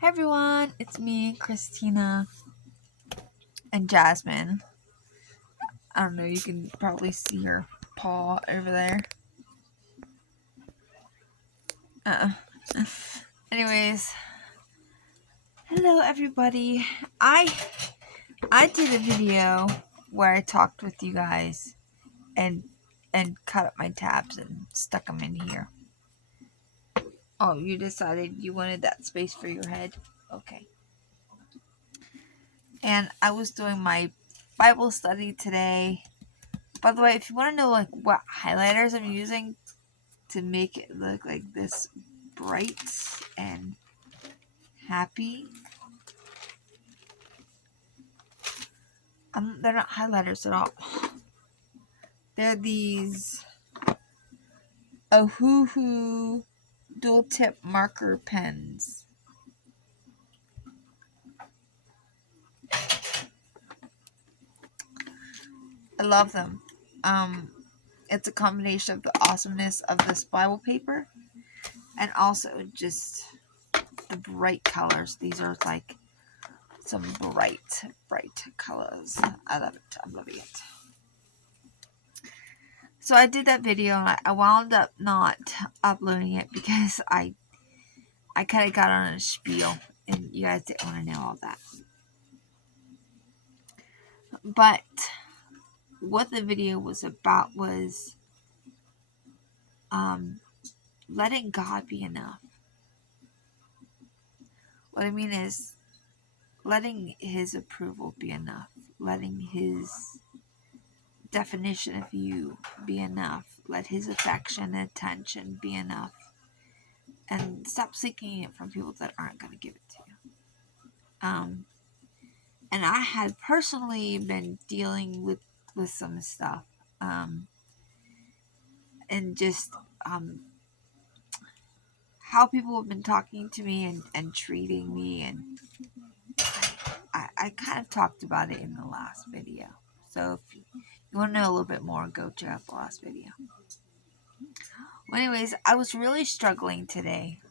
Hey everyone, it's me, Christina, and Jasmine. I don't know, you can probably see her paw over there. Uh. Anyways, hello everybody. I did a video where I talked with you guys and cut up my tabs and stuck them in here. Oh, you decided you wanted that space for your head? Okay. And I was doing my Bible study today. By the way, if you want to know like what highlighters I'm using to make it look like this bright and happy, they're not highlighters at all. They're these Ohuhu dual tip marker pens. I love them. It's a combination of the awesomeness of this Bible paper and also just the bright colors. These are like some bright colors. I love it. I'm loving it. So I did that video and I wound up not uploading it because I kind of got on a spiel and you guys didn't want to know all that. But what the video was about was letting God be enough. What I mean is letting His approval be enough. Letting His definition of you be enough. Let His affection and attention be enough. And stop seeking it from people that aren't going to give it to you. And I had personally been dealing with some stuff. And just how people have been talking to me and treating me. And I kind of talked about it in the last video. So if you want to know a little bit more, go check out the last video. Well, anyways, I was really struggling today.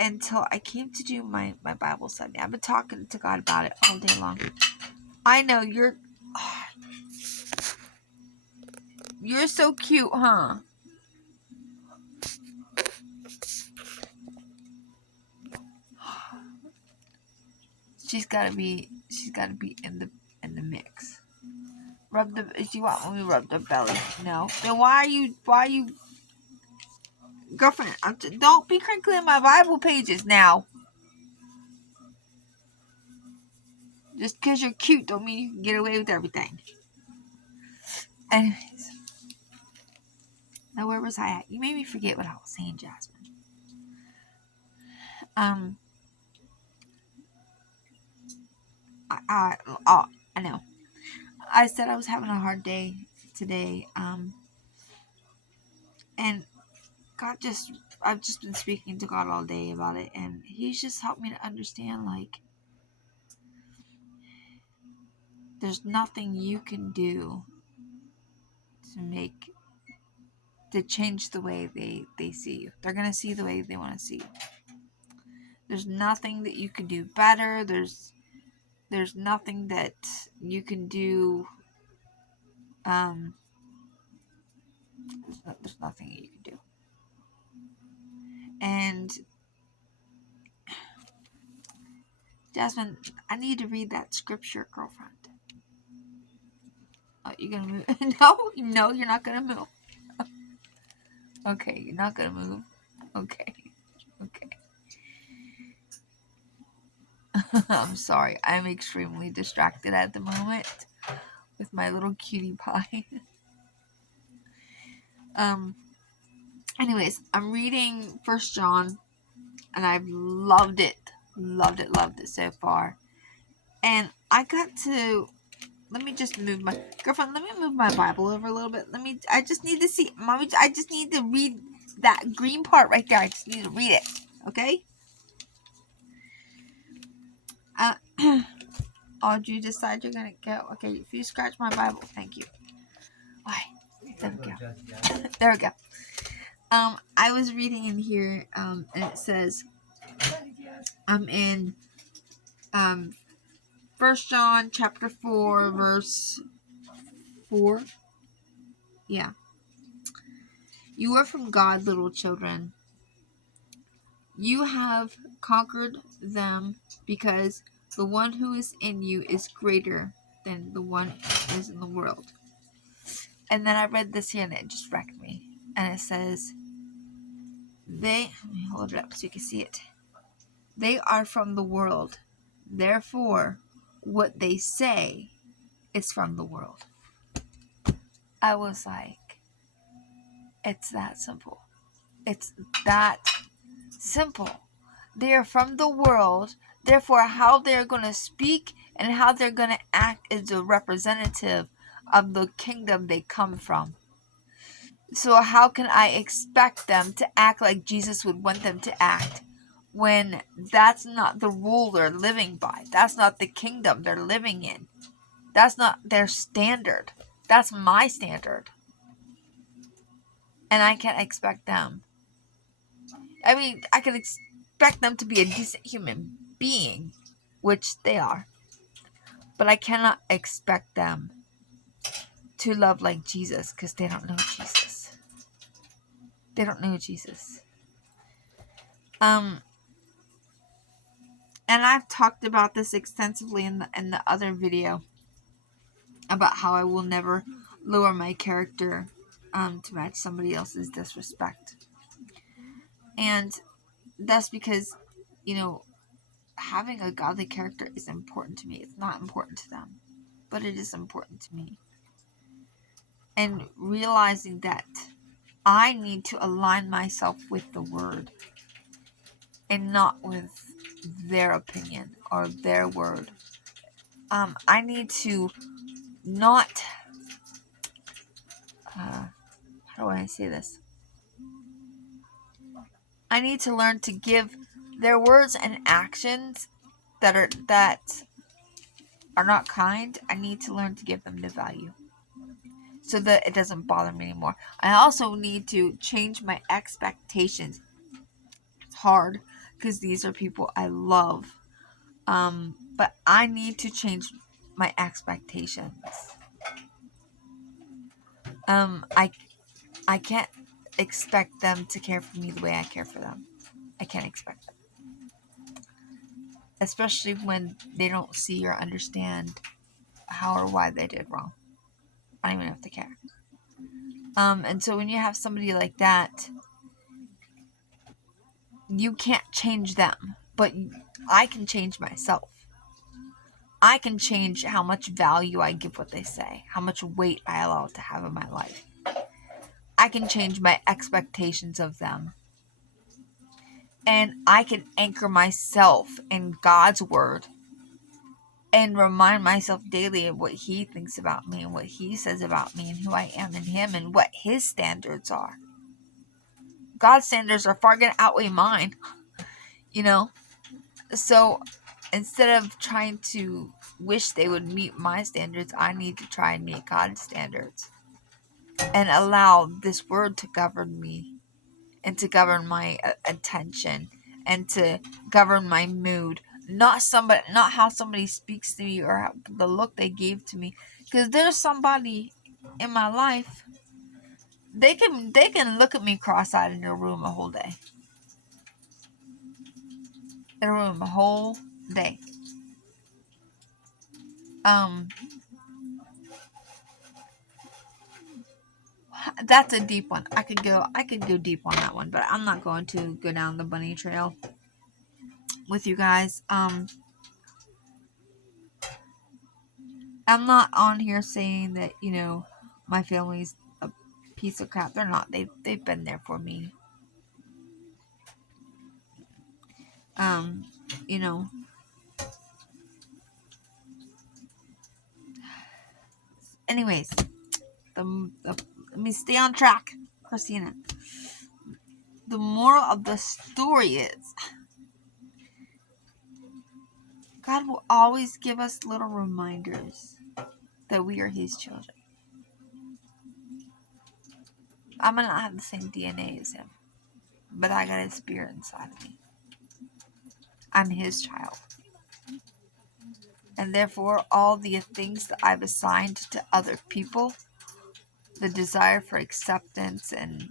Until I came to do my Bible study. I've been talking to God about it all day long. I know you're so cute, huh? She's gotta be in the mix. Rub the. If you want me to rub the belly, no. Then why are you, girlfriend? Don't be crinkling my Bible pages now. Just because you're cute don't mean you can get away with everything. Anyways, now where was I at? You made me forget what I was saying, Jasmine. I know. I said I was having a hard day today. And I've just been speaking to God all day about it, and He's just helped me to understand, like, there's nothing you can do to change the way they see you. They're gonna see the way they want to see you. There's nothing that you can do better. There's nothing that you can do. There's nothing you can do. And Jasmine, I need to read that scripture, girlfriend. Oh, you gonna move? No, you're not gonna move. Okay, you're not gonna move. Okay. I'm sorry. I'm extremely distracted at the moment with my little cutie pie. Anyways, I'm reading 1Jhon, and I've loved it so far. And I got to. Let me just move my girlfriend. Let me move my Bible over a little bit. I just need to see, mommy. I just need to read that green part right there. I just need to read it. Okay. Oh, did you decide you're gonna go? Okay, if you scratch my Bible, thank you. Why? There we go. I was reading in here, and it says, I'm in 1 John chapter 4, verse 4. Yeah. You are from God, little children. You have conquered them because the one who is in you is greater than the one who is in the world. And then I read this here and it just wrecked me. And it says, let me hold it up so you can see it. They are from the world. Therefore, what they say is from the world. I was like, it's that simple. It's that simple. They are from the world. Therefore, how they're going to speak and how they're going to act is a representative of the kingdom they come from. So how can I expect them to act like Jesus would want them to act when that's not the rule they're living by? That's not the kingdom they're living in. That's not their standard. That's my standard. And I can't expect them. I mean, I can expect them to be a decent human being, which they are. But I cannot expect them to love like Jesus because they don't know Jesus. They don't know Jesus. And I've talked about this extensively in the other video about how I will never lower my character to match somebody else's disrespect. And that's because, having a godly character is important to me. It's not important to them, but it is important to me. And realizing that I need to align myself with the word and not with their opinion or their word. I need to not, how do I say this? I need to learn to give their words and actions that are not kind. I need to learn to give them the value so that it doesn't bother me anymore. I also need to change my expectations. It's hard because these are people I love. But I need to change my expectations. I can't expect them to care for me the way I care for them. I can't expect them. Especially when they don't see or understand how or why they did wrong. I don't even have to care. And so when you have somebody like that, you can't change them, but I can change myself. I can change how much value I give what they say, how much weight I allow it to have in my life. I can change my expectations of them. And I can anchor myself in God's word and remind myself daily of what he thinks about me and what he says about me and who I am in him and what his standards are. God's standards are far going to outweigh mine, So instead of trying to wish they would meet my standards, I need to try and meet God's standards and allow this word to govern me and to govern my attention and to govern my mood. Not how somebody speaks to me or the look they gave to me. Because there's somebody in my life, they can look at me cross-eyed in a room a whole day. In a room a whole day. That's a deep one. I could go deep on that one, but I'm not going to go down the bunny trail with you guys. I'm not on here saying that, my family's a piece of crap. They're not. They've been there for me. You know. Anyways, let me stay on track, Christina. The moral of the story is God will always give us little reminders that we are his children. I'm going to not have the same DNA as him. But I got his spirit inside of me. I'm his child. And therefore, all the things that I've assigned to other people, the desire for acceptance and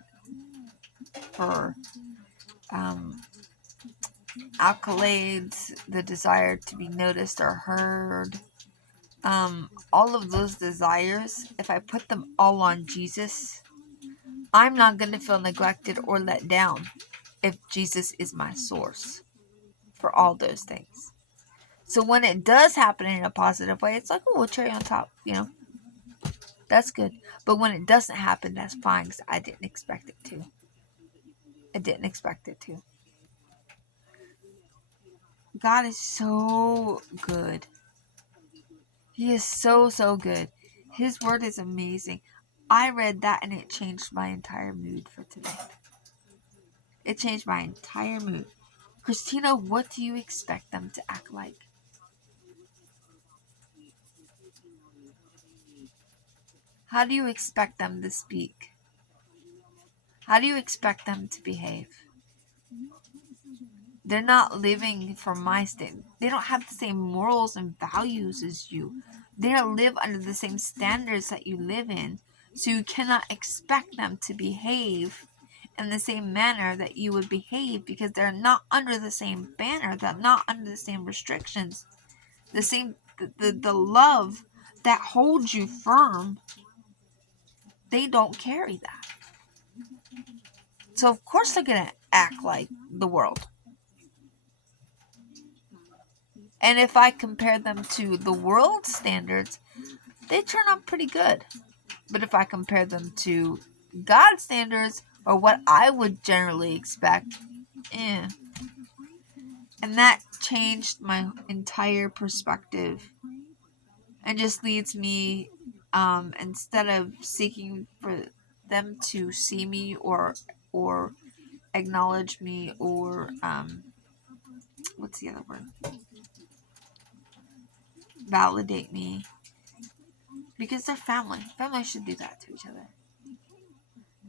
for accolades, the desire to be noticed or heard, all of those desires, if I put them all on Jesus, I'm not going to feel neglected or let down if Jesus is my source for all those things. So when it does happen in a positive way, it's like, oh, a cherry on top, that's good. But when it doesn't happen, that's fine because I didn't expect it to. I didn't expect it to. God is so good. He is so, so good. His word is amazing. I read that and it changed my entire mood for today. It changed my entire mood. Christina, what do you expect them to act like? How do you expect them to speak? How do you expect them to behave? They're not living for my state. They don't have the same morals and values as you. They don't live under the same standards that you live in. So you cannot expect them to behave in the same manner that you would behave because they're not under the same banner. They're not under the same restrictions. The love that holds you firm, they don't carry that. So of course they're going to act like the world. And if I compare them to the world standards, they turn out pretty good. But if I compare them to God's standards, or what I would generally expect, And that changed my entire perspective. And just leads me, instead of seeking for them to see me or acknowledge me or what's the other word? Validate me. Because they're family. Family should do that to each other.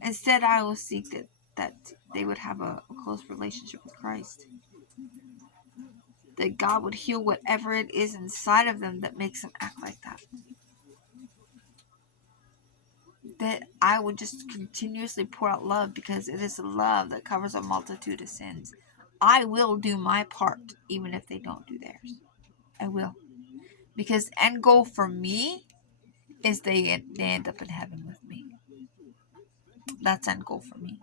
Instead, I will seek that they would have a close relationship with Christ. That God would heal whatever it is inside of them that makes them act like that. That I would just continuously pour out love because it is love that covers a multitude of sins. I will do my part even if they don't do theirs. I will. Because end goal for me is they end up in heaven with me. That's end goal for me.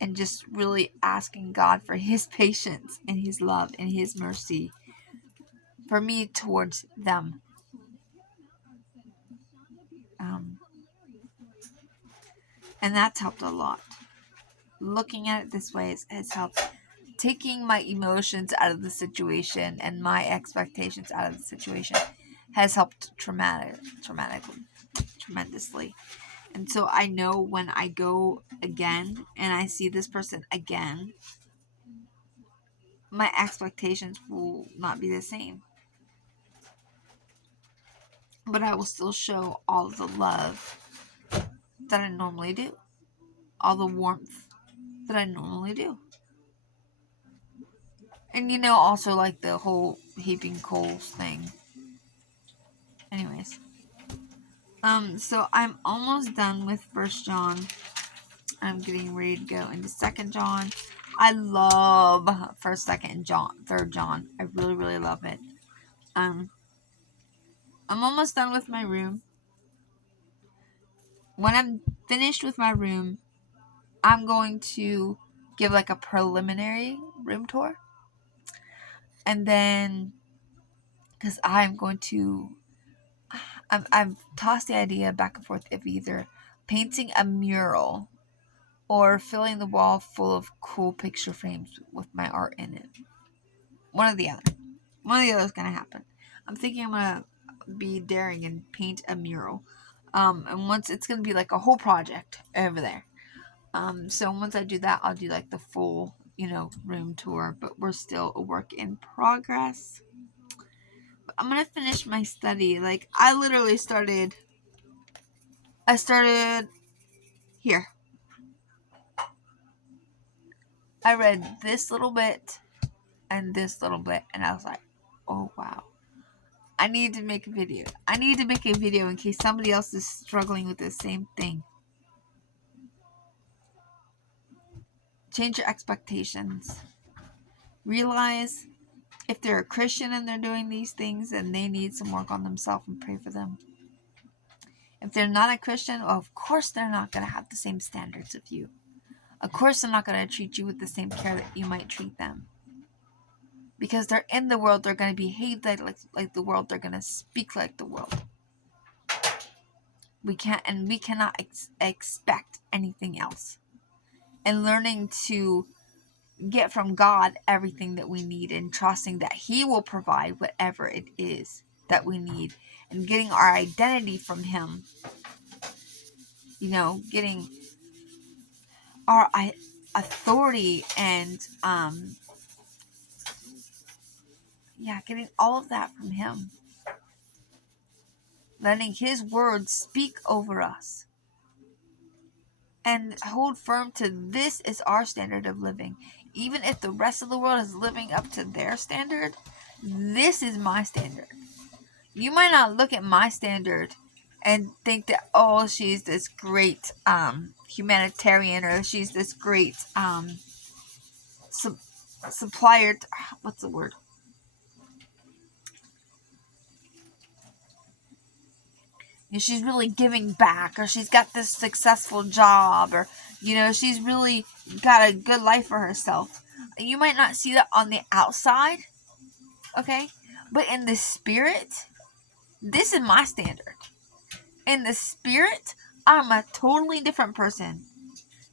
And just really asking God for his patience and his love and his mercy for me towards them. And that's helped a lot. Looking at it this way has helped. Taking my emotions out of the situation and my expectations out of the situation has helped tremendously. And so I know when I go again and I see this person again, my expectations will not be the same. But I will still show all the love that I normally do. All the warmth that I normally do. And also like the whole heaping coals thing. Anyways. So I'm almost done with 1John. I'm getting ready to go into 2John. I love 1st, 2nd, and 3John. I really, really love it. I'm almost done with my room. When I'm finished with my room, I'm going to give like a preliminary room tour. And then, because I'm going to, I've tossed the idea back and forth of either painting a mural or filling the wall full of cool picture frames with my art in it. One or the other. One or the other is going to happen. I'm thinking I'm going to be daring and paint a mural. And once it's going to be like a whole project over there. So once I do that, I'll do like the full, room tour. But we're still a work in progress. But I'm going to finish my study. Like, I literally started I started here. I read this little bit and this little bit, and I was like, oh wow. I need to make a video. I need to make a video in case somebody else is struggling with the same thing. Change your expectations. Realize if they're a Christian and they're doing these things, then they need some work on themselves, and pray for them. If they're not a Christian, well, of course they're not going to have the same standards of you. Of course they're not going to treat you with the same care that you might treat them. Because they're in the world, they're going to behave like the world, they're going to speak like the world. We cannot expect anything else. And learning to get from God everything that we need, and trusting that He will provide whatever it is that we need, and getting our identity from Him. Getting our authority and getting all of that from Him. Letting His words speak over us. And hold firm to this is our standard of living. Even if the rest of the world is living up to their standard, this is my standard. You might not look at my standard and think that, oh, she's this great humanitarian, or she's this great supplier. What's the word? She's really giving back, or she's got this successful job, or she's really got a good life for herself. You might not see that on the outside, okay? But in the spirit, this is my standard. In the spirit, I'm a totally different person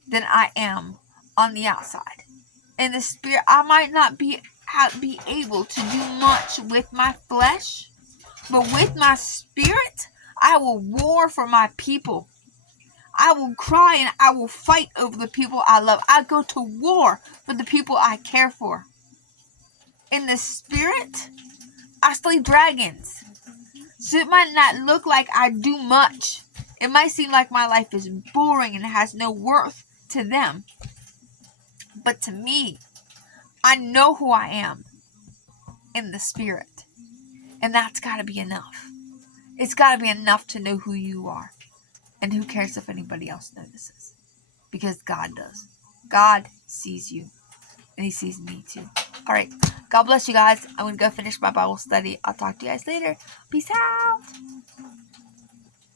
than I am on the outside. In the spirit, I might not be able to do much with my flesh, but with my spirit, I will war for my people. I will cry and I will fight over the people I love. I go to war for the people I care for. In the spirit, I slay dragons. So it might not look like I do much. It might seem like my life is boring and has no worth to them. But to me, I know who I am in the spirit. And that's got to be enough. It's got to be enough to know who you are. And who cares if anybody else notices? Because God does. God sees you. And He sees me too. Alright. God bless you guys. I'm going to go finish my Bible study. I'll talk to you guys later. Peace out.